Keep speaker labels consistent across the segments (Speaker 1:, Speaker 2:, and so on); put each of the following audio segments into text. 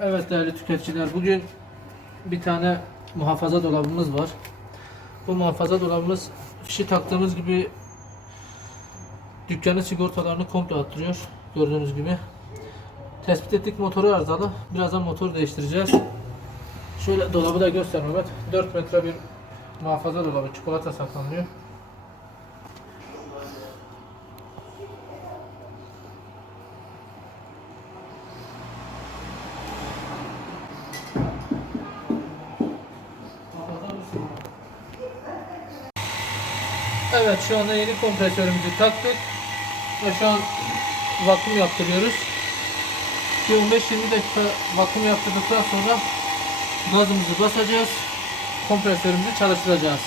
Speaker 1: Evet değerli tüketiciler bugün bir tane muhafaza dolabımız var. Bu muhafaza dolabımız fişi taktığımız gibi dükkanın sigortalarını komple attırıyor. Gördüğünüz gibi. Tespit ettik motoru arızalı. Birazdan motor değiştireceğiz. Şöyle dolabı da göster Mehmet. 4 metre bir muhafaza dolabı. Çikolata saklanıyor. Evet şu anda yeni kompresörümüzü taktık. Ve şu an vakum yaptırıyoruz. Bir 15-20 dakika vakum yaptırdıktan sonra gazımızı basacağız. Kompresörümüzü çalıştıracağız.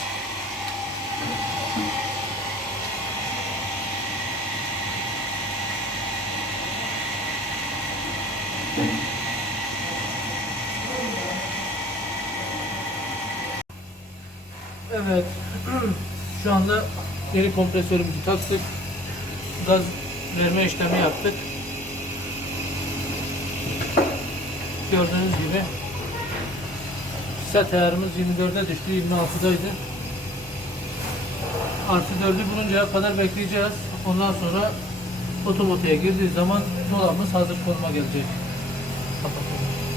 Speaker 1: Evet. Şu anda yeni kompresörümüzü taktık. Gaz verme işlemi yaptık. Gördüğünüz gibi set ayarımız 24'e düştü. 26'daydı. Artı 4'ü buluncaya kadar bekleyeceğiz. Ondan sonra otomatiğe girdiği zaman dolabımız hazır konuma gelecek. Kapatalım.